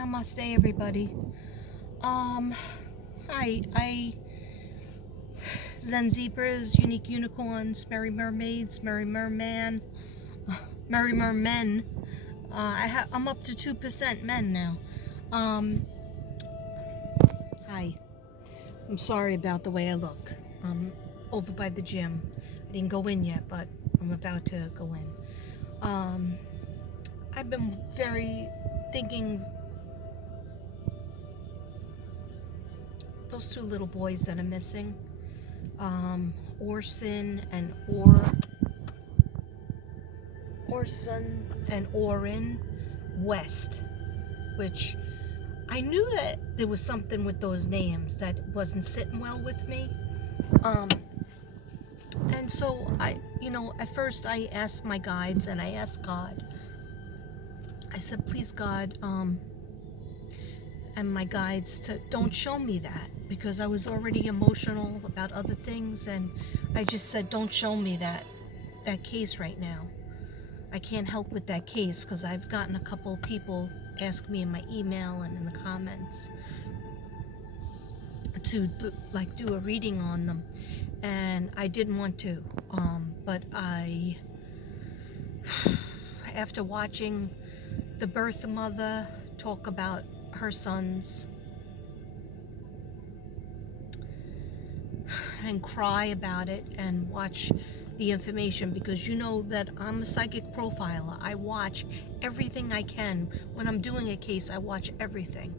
Namaste, everybody. Hi, Zen Zebras, Unique Unicorns, Merry Mermaids, Merry Merman, Merry Mermen. I'm up to 2% men now. Hi. I'm sorry about the way I look. I'm over by the gym. I didn't go in yet, but I'm about to go in. I've been thinking those two little boys that are missing, Orson and Orin West, which I knew that there was something with those names that wasn't sitting well with me. And so at first I asked my guides and I asked God. I said, please God, and my guides to don't show me that, because I was already emotional about other things, and I just said, don't show me that case right now. I can't help with that case, because I've gotten a couple of people ask me in my email and in the comments to do a reading on them, and I didn't want to, but after watching the birth mother talk about her sons and cry about it and watch the information, because you know that I'm a psychic profiler. I watch everything I can. When I'm doing a case, I watch everything.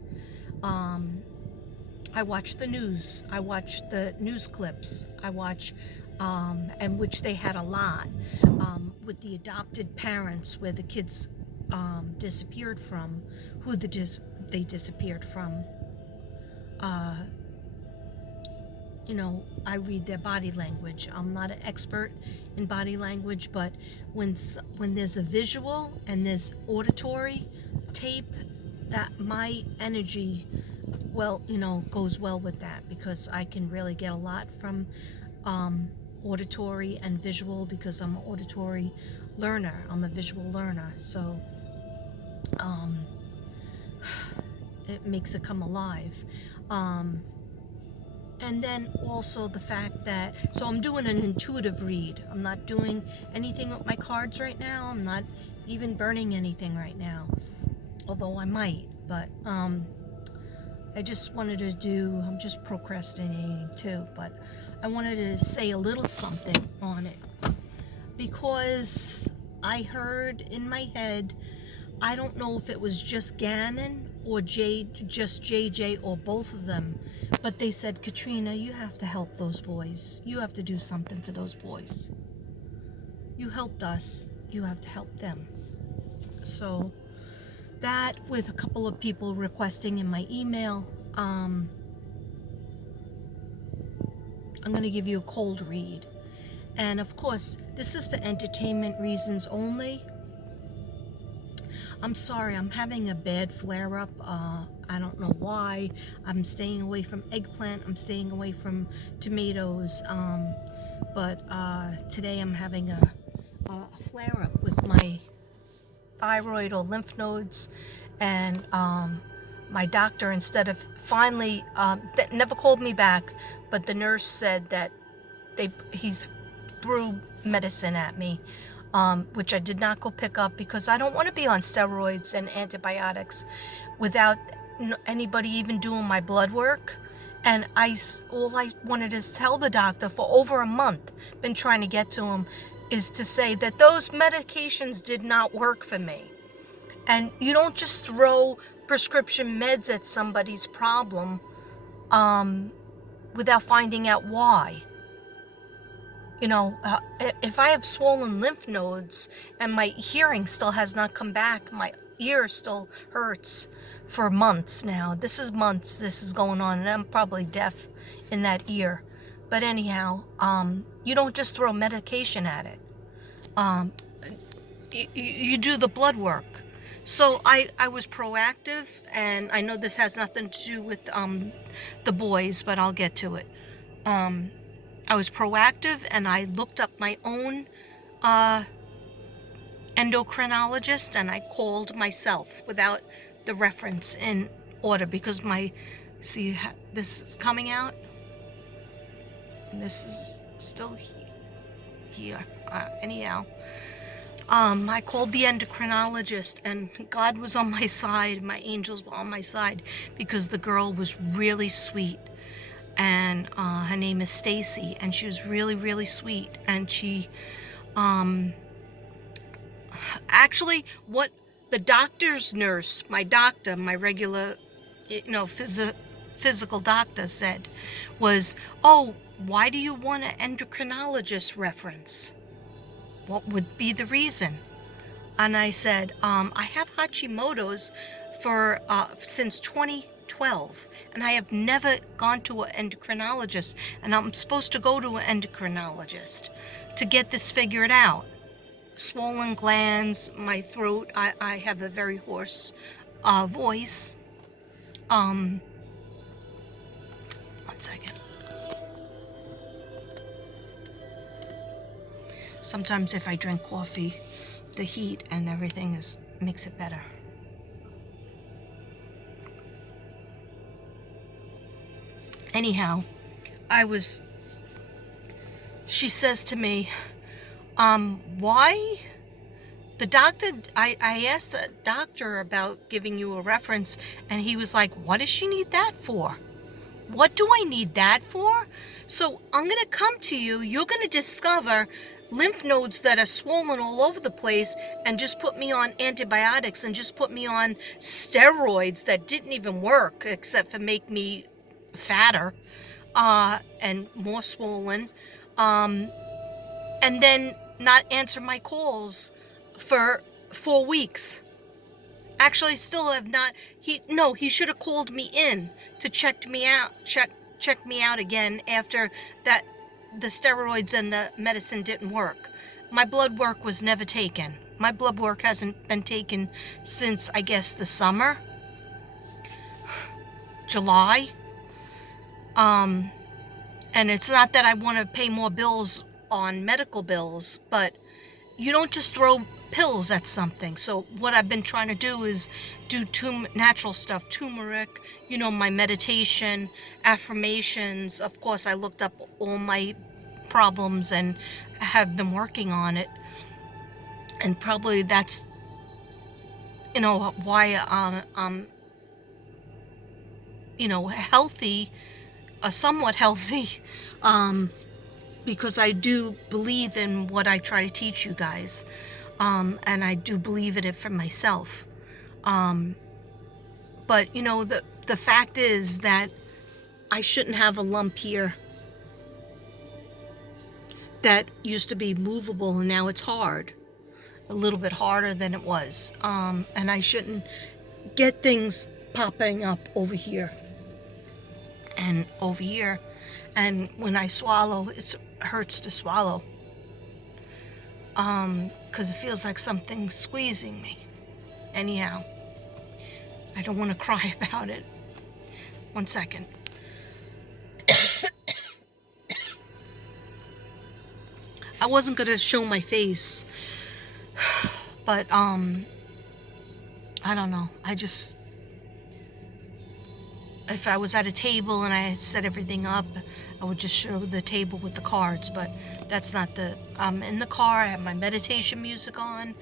I watch the news. I watch the news clips. I watch, and which they had a lot, with the adopted parents where the kids disappeared from, who they disappeared from. I read their body language. I'm not an expert in body language, but when there's a visual and there's auditory tape, that my energy, goes well with that, because I can really get a lot from auditory and visual, because I'm an auditory learner. I'm a visual learner, so it makes it come alive. And then also the fact that, so I'm doing an intuitive read. I'm not doing anything with my cards right now. I'm not even burning anything right now, although I might, but I just wanted to I'm just procrastinating too, but I wanted to say a little something on it, because I heard in my head, I don't know if it was just Gannon or just JJ or both of them, but they said, Katrina, you have to help those boys. You have to do something for those boys. You helped us. You have to help them. So that, with a couple of people requesting in my email, I'm going to give you a cold read. And of course, this is for entertainment reasons only. I'm sorry, I'm having a bad flare-up. I don't know why. I'm staying away from eggplant. I'm staying away from tomatoes. But today I'm having a flare-up with my thyroid or lymph nodes. And my doctor, instead of finally, that never called me back, but the nurse said that he threw medicine at me, which I did not go pick up, because I don't want to be on steroids and antibiotics without anybody even doing my blood work. And all I wanted to tell the doctor for over a month, been trying to get to him, is to say that those medications did not work for me. And you don't just throw prescription meds at somebody's problem without finding out why. If I have swollen lymph nodes and my hearing still has not come back, my ear still hurts for months now. This is months this is going on, and I'm probably deaf in that ear. But anyhow, you don't just throw medication at it. You do the blood work. So I was proactive, and I know this has nothing to do with the boys, but I'll get to it. I was proactive, and I looked up my own endocrinologist, and I called myself without the reference in order, because see, this is coming out, and this is still here. Anyhow, I called the endocrinologist, and God was on my side. My angels were on my side, because the girl was really sweet, and her name is Stacy, and she was really, really sweet. And she, actually, what the doctor's nurse, my doctor, my regular, physical doctor said was, "Oh, why do you want an endocrinologist reference? What would be the reason?" And I said, I have Hashimoto's since 2012, and I have never gone to an endocrinologist, and I'm supposed to go to an endocrinologist to get this figured out. Swollen glands, my throat, I have a very hoarse voice. One second. Sometimes if I drink coffee, the heat and everything makes it better. Anyhow, she says to me, why? I asked the doctor about giving you a reference, and he was like, what does she need that for? What do I need that for? So I'm going to come to you. You're going to discover lymph nodes that are swollen all over the place, and just put me on antibiotics, and just put me on steroids that didn't even work except for make me fatter and more swollen, and then not answer my calls for 4 weeks. Actually, still have not. He should have called me in to check me out again after that. The steroids and the medicine didn't work. My blood work was never taken. My blood work hasn't been taken since, I guess, the summer, July. And it's not that I want to pay more bills on medical bills, but you don't just throw pills at something. So what I've been trying to do is do natural stuff, turmeric, my meditation, affirmations. Of course, I looked up all my problems and have been working on it. And probably that's, why I'm, healthy, somewhat healthy, because I do believe in what I try to teach you guys. And I do believe in it for myself. But, the fact is that I shouldn't have a lump here that used to be movable, and now it's hard. A little bit harder than it was. And I shouldn't get things popping up over here and over here. And when I swallow, it hurts to swallow. Because it feels like something's squeezing me. Anyhow, I don't want to cry about it. 1 second. I wasn't going to show my face, but, I don't know. If I was at a table and I set everything up, I would just show the table with the cards, but that's not I'm in the car. I have my meditation music on,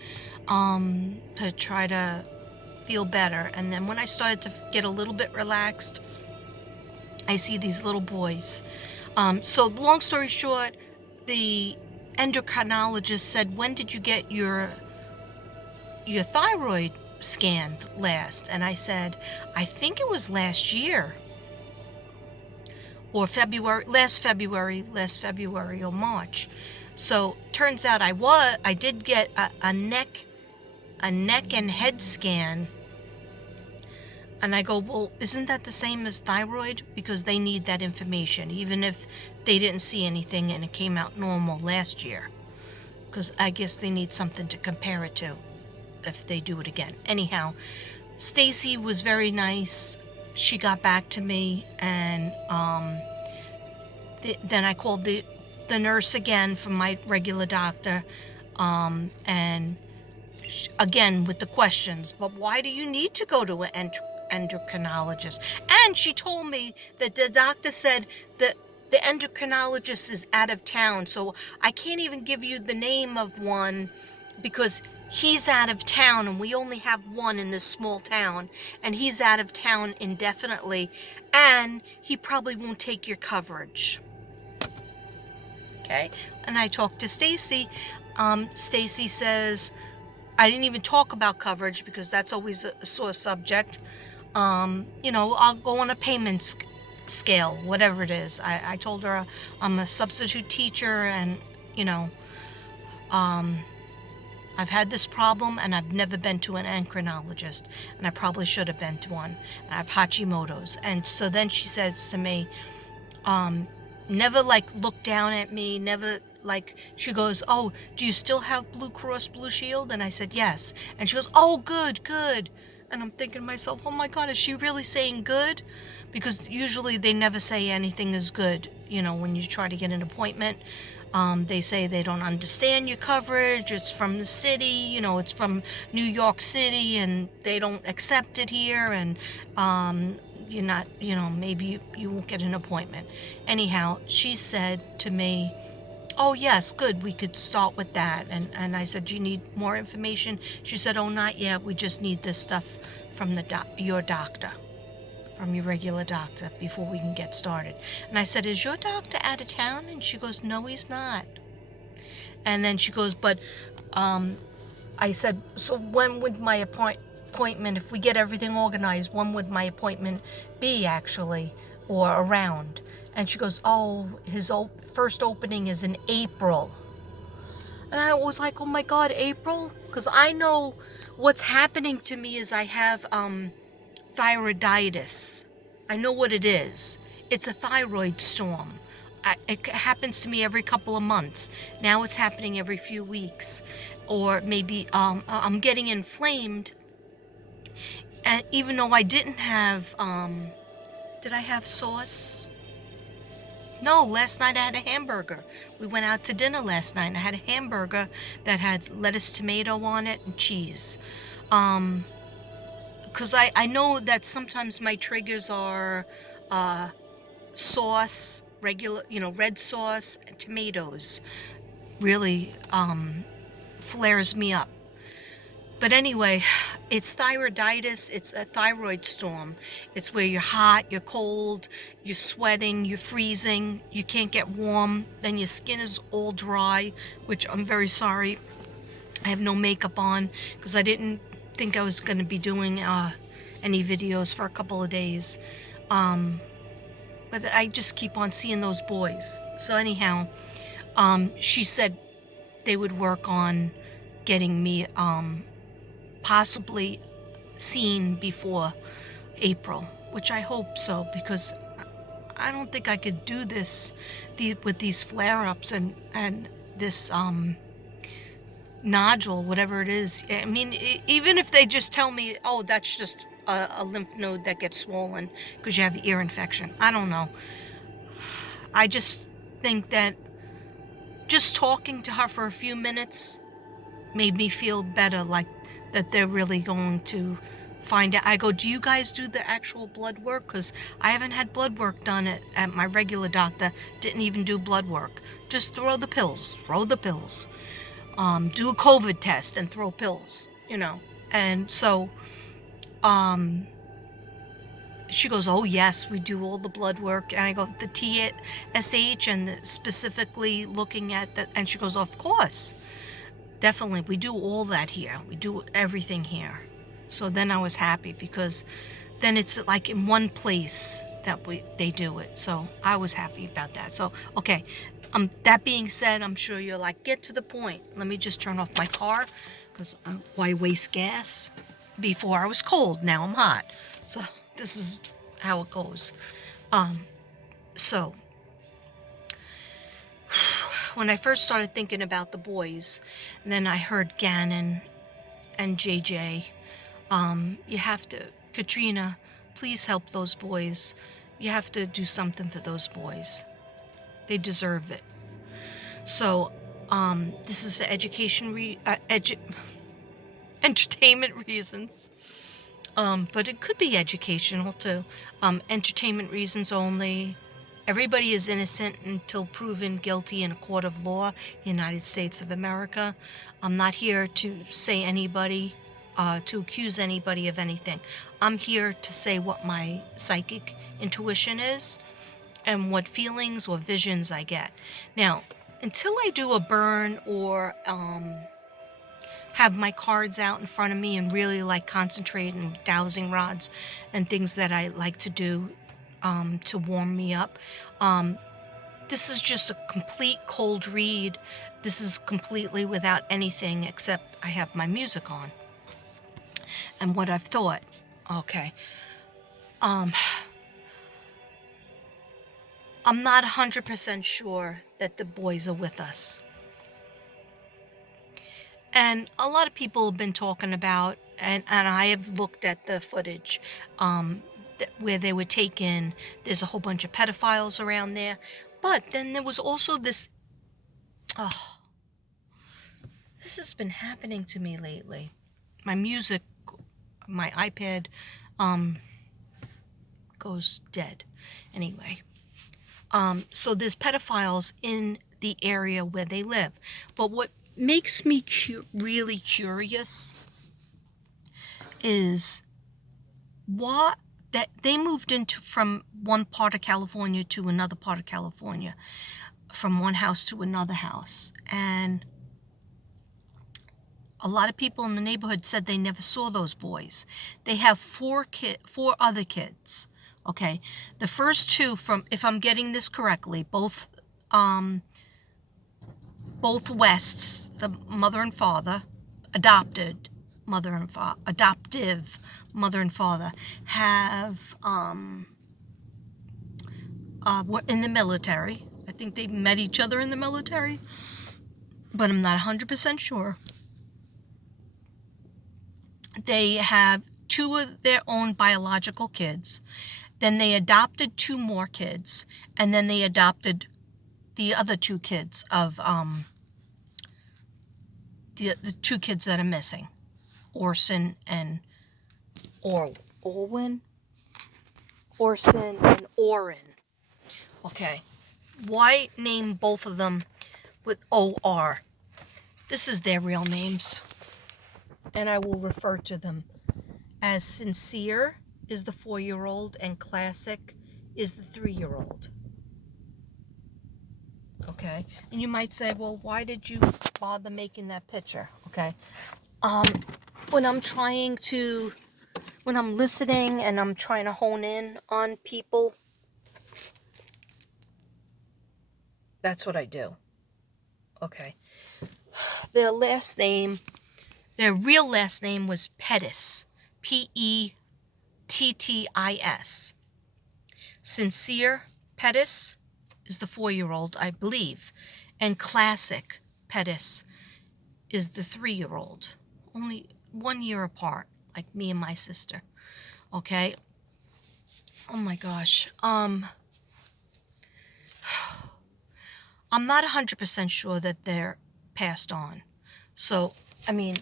to try to feel better. And then when I started to get a little bit relaxed, I see these little boys. So long story short, the endocrinologist said, when did you get your thyroid scanned last? And I said, I think it was last year, or last February or March. So turns out I did get a neck and head scan. And I go, well, isn't that the same as thyroid? Because they need that information, even if they didn't see anything and it came out normal last year. Because I guess they need something to compare it to if they do it again. Anyhow, Stacy was very nice. She got back to me, and then I called the nurse again from my regular doctor, and again with the questions, but why do you need to go to an endocrinologist? And she told me that the doctor said that the endocrinologist is out of town, so I can't even give you the name of one because he's out of town, and we only have one in this small town, and he's out of town indefinitely, and he probably won't take your coverage. Okay, and I talked to Stacy. Stacy says, I didn't even talk about coverage because that's always a sore subject. I'll go on a payment scale, whatever it is. I told her I'm a substitute teacher, and um, I've had this problem, and I've never been to an endocrinologist, and I probably should have been to one. And I have Hashimoto's, and so then she says to me, never look down at me, never she goes, oh, do you still have Blue Cross Blue Shield? And I said, yes. And she goes, oh, good. And I'm thinking to myself, oh my God, is she really saying good? Because usually they never say anything is good. When you try to get an appointment, they say they don't understand your coverage. It's from the city, it's from New York City, and they don't accept it here. And, you're not, maybe you won't get an appointment. Anyhow, she said to me, oh yes, good, we could start with that. And I said, do you need more information? She said, oh, not yet, we just need this stuff from your doctor, from your regular doctor, before we can get started. And I said, is your doctor out of town? And she goes, no, he's not. And then she goes, but I said, so when would my appointment, if we get everything organized, when would my appointment be actually, or around? And she goes, oh, his first opening is in April. And I was like, oh my God, April? Because I know what's happening to me is I have thyroiditis. I know what it is. It's a thyroid storm. It happens to me every couple of months. Now it's happening every few weeks. Or maybe I'm getting inflamed. And even though I didn't have, did I have sauce? No, last night I had a hamburger. We went out to dinner last night, and I had a hamburger that had lettuce, tomato on it, and cheese. Because I know that sometimes my triggers are sauce, regular, red sauce, and tomatoes. Really flares me up. But anyway, it's thyroiditis, it's a thyroid storm. It's where you're hot, you're cold, you're sweating, you're freezing, you can't get warm, then your skin is all dry, which I'm very sorry. I have no makeup on because I didn't think I was going to be doing any videos for a couple of days. But I just keep on seeing those boys. So anyhow, she said they would work on getting me possibly seen before April, which I hope so, because I don't think I could do this with these flare-ups and this nodule, whatever it is. I mean, even if they just tell me, oh, that's just a lymph node that gets swollen because you have ear infection. I don't know. I just think that just talking to her for a few minutes made me feel better, like that they're really going to find out. I go, do you guys do the actual blood work? Because I haven't had blood work done at my regular doctor. Didn't even do blood work. Just throw the pills. Do a COVID test and throw pills, And so she goes, oh yes, we do all the blood work. And I go, the TSH and specifically looking at that. And she goes, of course. Definitely, we do all that here. We do everything here. So then I was happy because then it's like in one place that they do it. So I was happy about that. So, okay. That being said, I'm sure you're like, get to the point. Let me just turn off my car because why waste gas? Before I was cold, now I'm hot. So this is how it goes. So when I first started thinking about the boys, and then I heard Gannon and JJ, you have to, Katrina, please help those boys. You have to do something for those boys. They deserve it. So, this is for education, entertainment reasons. But it could be educational too. Entertainment reasons only. Everybody is innocent until proven guilty in a court of law, United States of America. I'm not here to say anybody, to accuse anybody of anything. I'm here to say what my psychic intuition is and what feelings or visions I get. Now, until I do a burn or have my cards out in front of me and really like concentrate and dowsing rods and things that I like to do to warm me up. This is just a complete cold read. This is completely without anything except I have my music on and what I've thought. Okay. I'm not 100% sure that the boys are with us. And a lot of people have been talking about, and I have looked at the footage where they were taken. There's a whole bunch of pedophiles around there. But then there was also this, oh, this has been happening to me lately. My music, my iPad goes dead. Anyway, so there's pedophiles in the area where they live. But what makes me really curious is what that they moved into from one part of California to another part of California, from one house to another house, and a lot of people in the neighborhood said they never saw those boys. They have four other kids. Okay, the first two, from, if I'm getting this correctly, both Wests, the mother and father, adoptive mother and father, have were in the military. I think they met each other in the military, but I'm not 100% sure. They have two of their own biological kids. Then they adopted two more kids, and then they adopted the other two kids of the two kids that are missing, Orson and Orson and Orin. Okay, why name both of them with O-R? This is their real names, and I will refer to them as Sincere is the 4-year-old and Classic is the 3-year-old. Okay, and you might say, well, why did you bother making that picture? Okay, when I'm listening and I'm trying to hone in on people, that's what I do. Okay, their real last name was Pettis, Pettis. Sincere Pettis is the 4-year-old, I believe, and Classic Pettis is the 3-year-old. Only 1 year apart, like me and my sister. Okay? Oh my gosh. I'm not 100% sure that they're passed on. So, I mean,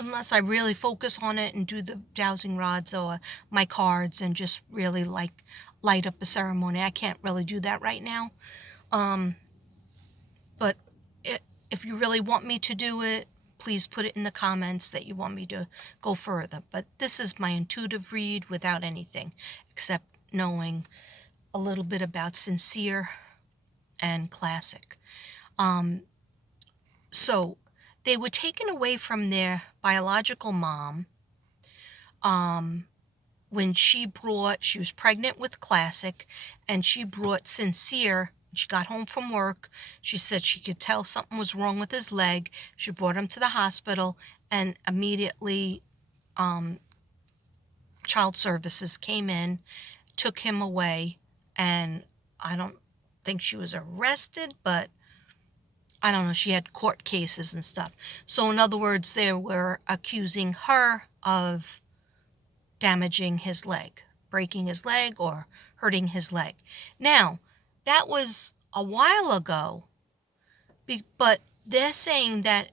unless I really focus on it and do the dowsing rods or my cards and just really like light up a ceremony, I can't really do that right now. But if you really want me to do it, please put it in the comments that you want me to go further. But this is my intuitive read without anything except knowing a little bit about Sincere and Classic. So they were taken away from their biological mom when she was pregnant with Classic, and she brought Sincere. She got home from work. She said she could tell something was wrong with his leg. She brought him to the hospital, and immediately child services came in, took him away, and I don't think she was arrested, but I don't know, she had court cases and stuff. So in other words, they were accusing her of damaging his leg, breaking his leg or hurting his leg. Now, that was a while ago, but they're saying that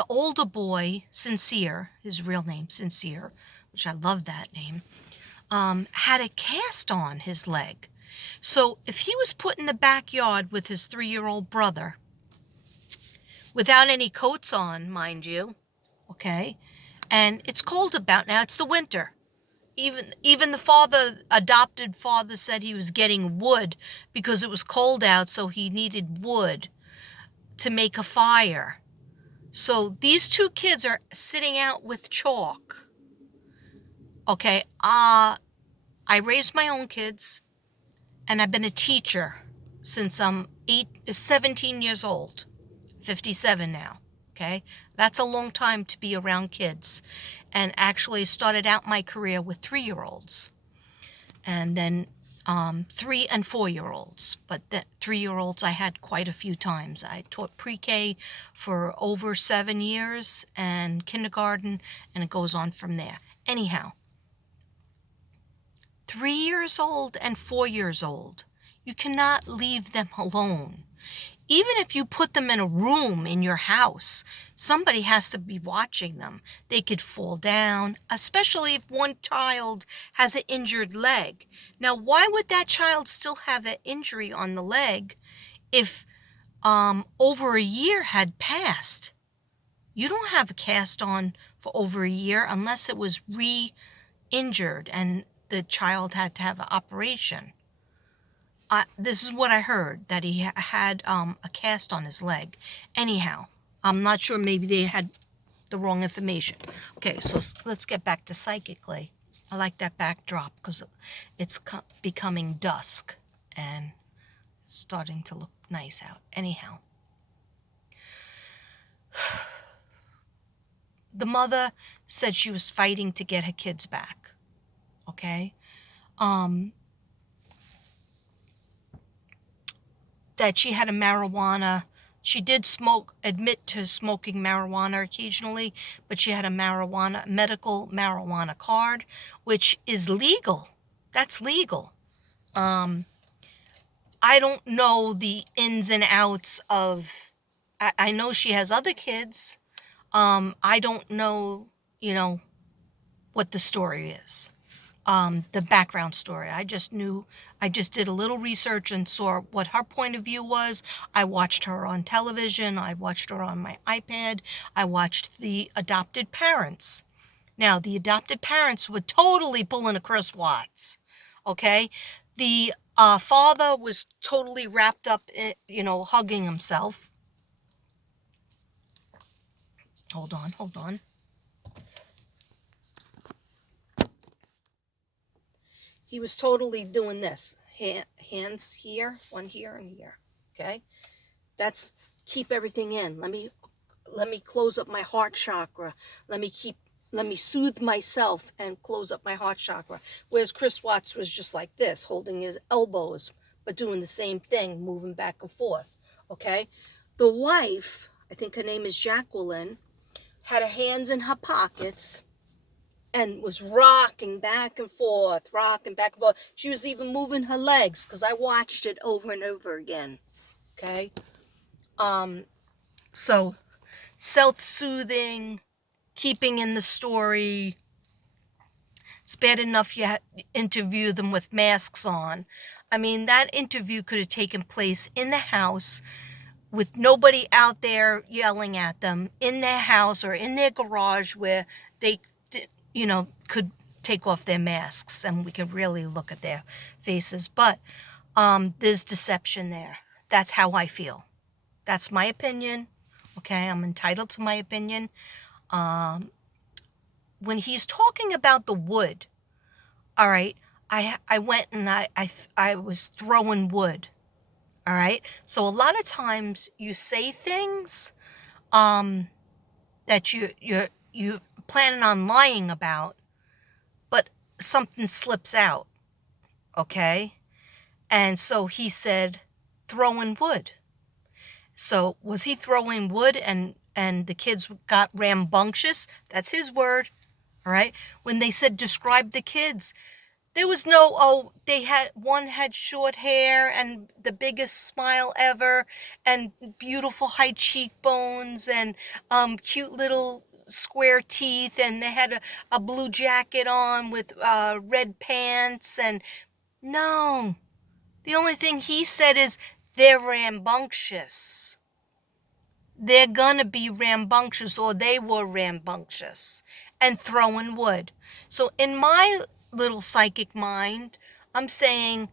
the older boy, Sincere, his real name, Sincere, which I love that name, had a cast on his leg. So if he was put in the backyard with his 3-year-old brother, without any coats on, mind you, okay, and it's cold about now, it's the winter. Even the adopted father said he was getting wood because it was cold out, so he needed wood to make a fire. So these two kids are sitting out with chalk. Okay, I raised my own kids, and I've been a teacher since I'm 17 years old, 57 now. Okay, that's a long time to be around kids, and actually started out my career with 3-year-olds, and then 3 and 4-year-olds. But the 3-year-olds I had quite a few times. I taught pre-K for over 7 years and kindergarten, and it goes on from there. Anyhow, 3 years old and 4 years old, you cannot leave them alone. Even if you put them in a room in your house, somebody has to be watching them. They could fall down, especially if one child has an injured leg. Now, why would that child still have an injury on the leg if over a year had passed? You don't have a cast on for over a year unless it was re-injured and the child had to have an operation. This is what I heard, that he had a cast on his leg. Anyhow, I'm not sure, maybe they had the wrong information. Okay, so let's get back to psychically. I like that backdrop because it's becoming dusk and it's starting to look nice out. Anyhow, the mother said she was fighting to get her kids back. Okay? That she had a marijuana. She did admit to smoking marijuana occasionally, but she had a medical marijuana card, which is legal. That's legal. I don't know the ins and outs of, I know she has other kids. I don't know, what the story is. The background story. I just did a little research and saw what her point of view was. I watched her on television. I watched her on my iPad. I watched the adopted parents. Now, the adopted parents were totally pulling a Chris Watts. Okay? The father was totally wrapped up in, hugging himself. Hold on. He was totally doing this. Hands here, one here and here. Okay? That's keep everything in. Let me close up my heart chakra. Let me soothe myself and close up my heart chakra. Whereas Chris Watts was just like this, holding his elbows, but doing the same thing, moving back and forth. Okay? The wife, I think her name is Jacqueline, had her hands in her pockets and was rocking back and forth. She was even moving her legs because I watched it over and over again. Okay? So self-soothing, keeping in the story. It's bad enough you interview them with masks on. I mean, that interview could have taken place in the house with nobody out there yelling at them, in their house or in their garage where they could take off their masks and we could really look at their faces. But there's deception there. That's how I feel. That's my opinion. Okay, I'm entitled to my opinion. When he's talking about the wood, all right, I went and I was throwing wood. All right, so a lot of times you say things that you planning on lying about, but something slips out. Okay, and so he said throwing wood. So was he throwing wood and the kids got rambunctious? That's his word. All right. When they said describe the kids, There was no, oh, they had, one had short hair and the biggest smile ever and beautiful high cheekbones and cute little square teeth, and they had a blue jacket on with red pants. And no, the only thing he said is they're rambunctious. They're gonna be rambunctious, or they were rambunctious and throwing wood. So in my little psychic mind, I'm saying,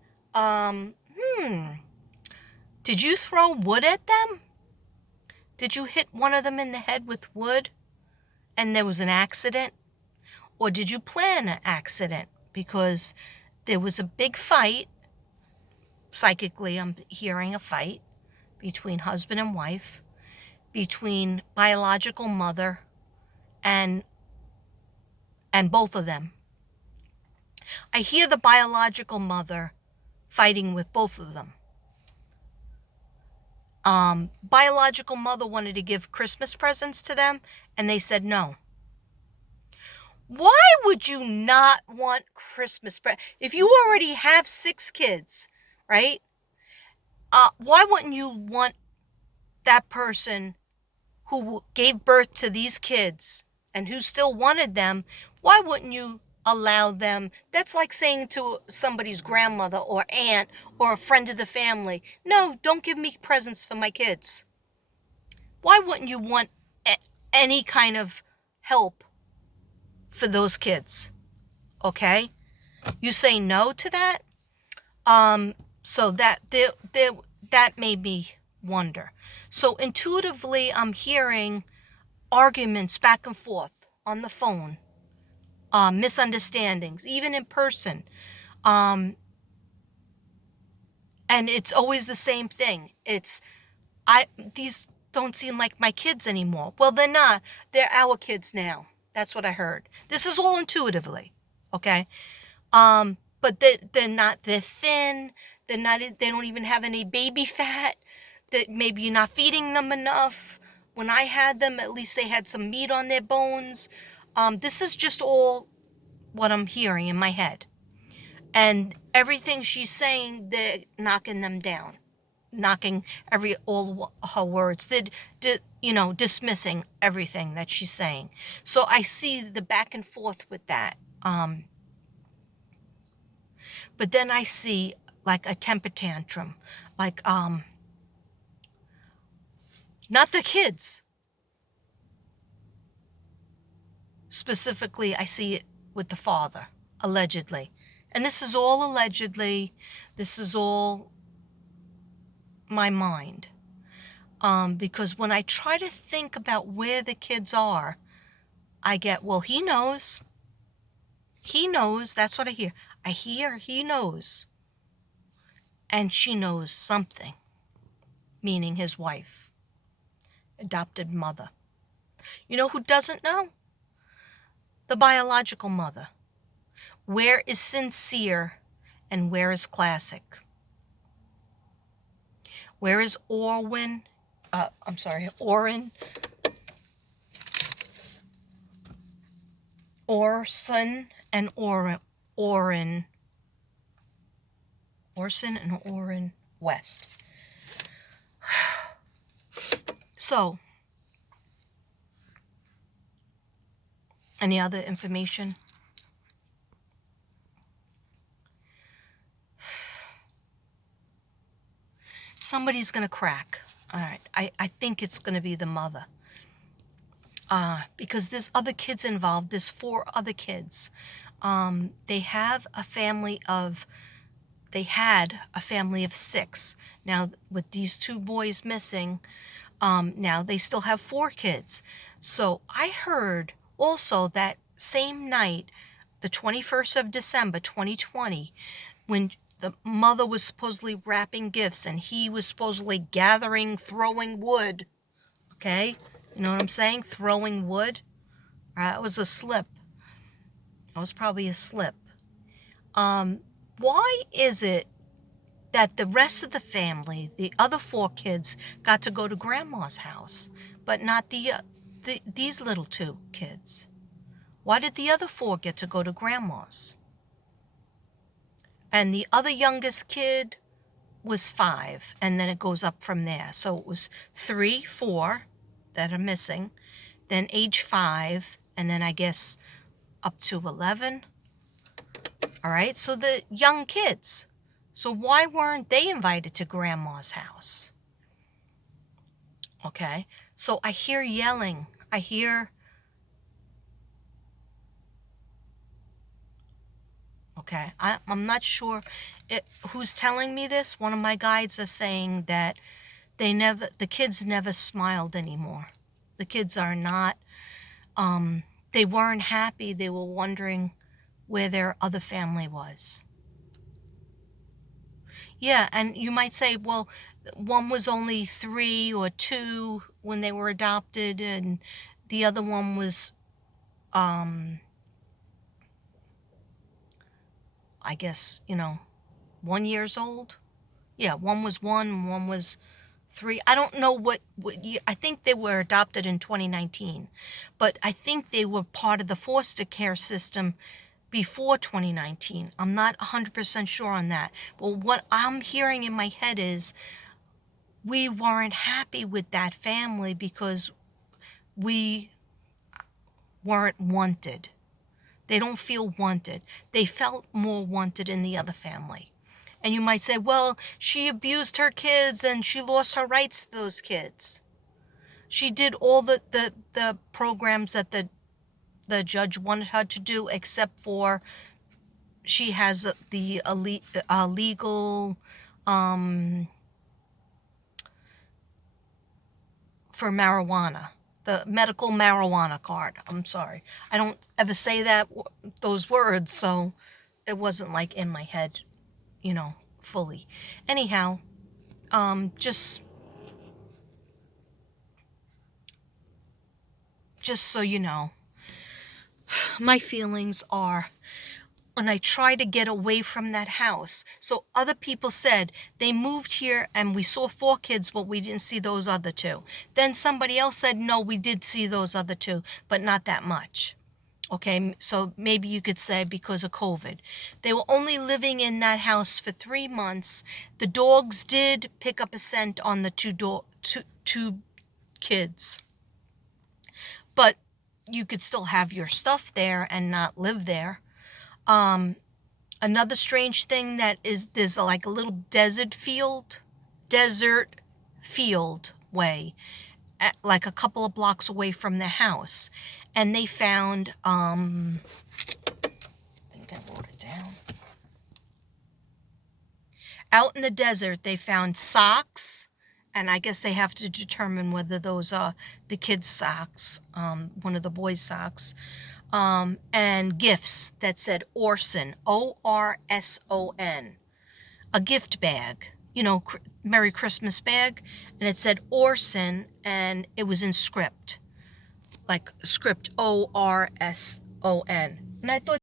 did you throw wood at them? Did you hit one of them in the head with wood and there was an accident? Or did you plan an accident? Because there was a big fight. Psychically, I'm hearing a fight between husband and wife, between biological mother and both of them. I hear the biological mother fighting with both of them. Biological mother wanted to give Christmas presents to them, and they said no. Why would you not want Christmas presents? If you already have 6 kids, right? Why wouldn't you want that person who gave birth to these kids and who still wanted them? Why wouldn't you allow them? That's like saying to somebody's grandmother or aunt or a friend of the family, no, don't give me presents for my kids. Why wouldn't you want any kind of help for those kids? Okay? You say no to that? So that made me wonder. So intuitively, I'm hearing arguments back and forth on the phone, misunderstandings, even in person. And it's always the same thing. These don't seem like my kids anymore. Well, they're not. They're our kids now. That's what I heard. This is all intuitively. Okay. But they're not, they're thin. They're not, they don't even have any baby fat. That maybe you're not feeding them enough. When I had them, at least they had some meat on their bones. This is just all what I'm hearing in my head. And everything she's saying, they're knocking them down, knocking all her words. They're dismissing everything that she's saying. So I see the back and forth with that. But then I see like a temper tantrum, like not the kids. Specifically, I see it with the father, allegedly. And this is all allegedly. This is all my mind. Because when I try to think about where the kids are, I get, well, he knows. He knows. That's what I hear. I hear he knows. And she knows something, meaning his wife, adopted mother. You know who doesn't know? The biological mother. Where is sincere and where is classic? Where is Orin? Orson and Orin. Orson and Orin West. So, any other information? Somebody's going to crack. All right. I think it's going to be the mother. Because there's other kids involved. There's 4 other kids. They had a family of 6. Now, with these 2 boys missing, now they still have 4 kids. So I heard also that same night, the 21st of December, 2020, when the mother was supposedly wrapping gifts and he was supposedly throwing wood. Okay? You know what I'm saying? Throwing wood. It was a slip. It was probably a slip. Why is it that the rest of the family, the other 4 kids, got to go to grandma's house, but not these little 2 kids? Why did the other 4 get to go to grandma's? and the other youngest kid was 5, and then it goes up from there. So it was 3, 4 that are missing, then age 5, and then I guess up to 11. All right, so the young kids. So why weren't they invited to grandma's house? Okay, so I hear yelling. I hear, okay, I'm not sure who's telling me this. One of my guides is saying that the kids never smiled anymore. The kids are not, they weren't happy. They were wondering where their other family was. Yeah, and you might say, well, one was only 3 or 2 when they were adopted, and the other one was, I guess, 1 years old. Yeah, one was 1 was 3. I don't know what year. I think they were adopted in 2019, but I think they were part of the foster care system before 2019. I'm not 100% sure on that. But what I'm hearing in my head is we weren't happy with that family because we weren't wanted. They don't feel wanted. They felt more wanted in the other family. And you might say, well, she abused her kids and she lost her rights to those kids. She did all the programs that the judge wanted her to do, except for she has the legal for marijuana, the medical marijuana card. I'm sorry. I don't ever say those words, so it wasn't like in my head, fully. Anyhow, just so you know, my feelings are when I try to get away from that house. So other people said they moved here and we saw 4 kids, but we didn't see those other 2. Then somebody else said, no, we did see those other 2, but not that much. Okay, so maybe you could say because of COVID. They were only living in that house for 3 months. The dogs did pick up a scent on the two kids. But you could still have your stuff there and not live there. Another strange thing that is, there's like a little desert field way, like a couple of blocks away from the house. And they found, I think I wrote it down. Out in the desert, they found socks, and I guess they have to determine whether those are the kids' socks, one of the boys' socks, and gifts that said Orson, Orson, a gift bag, Merry Christmas bag, and it said Orson, and it was in script, like script Orson, and I thought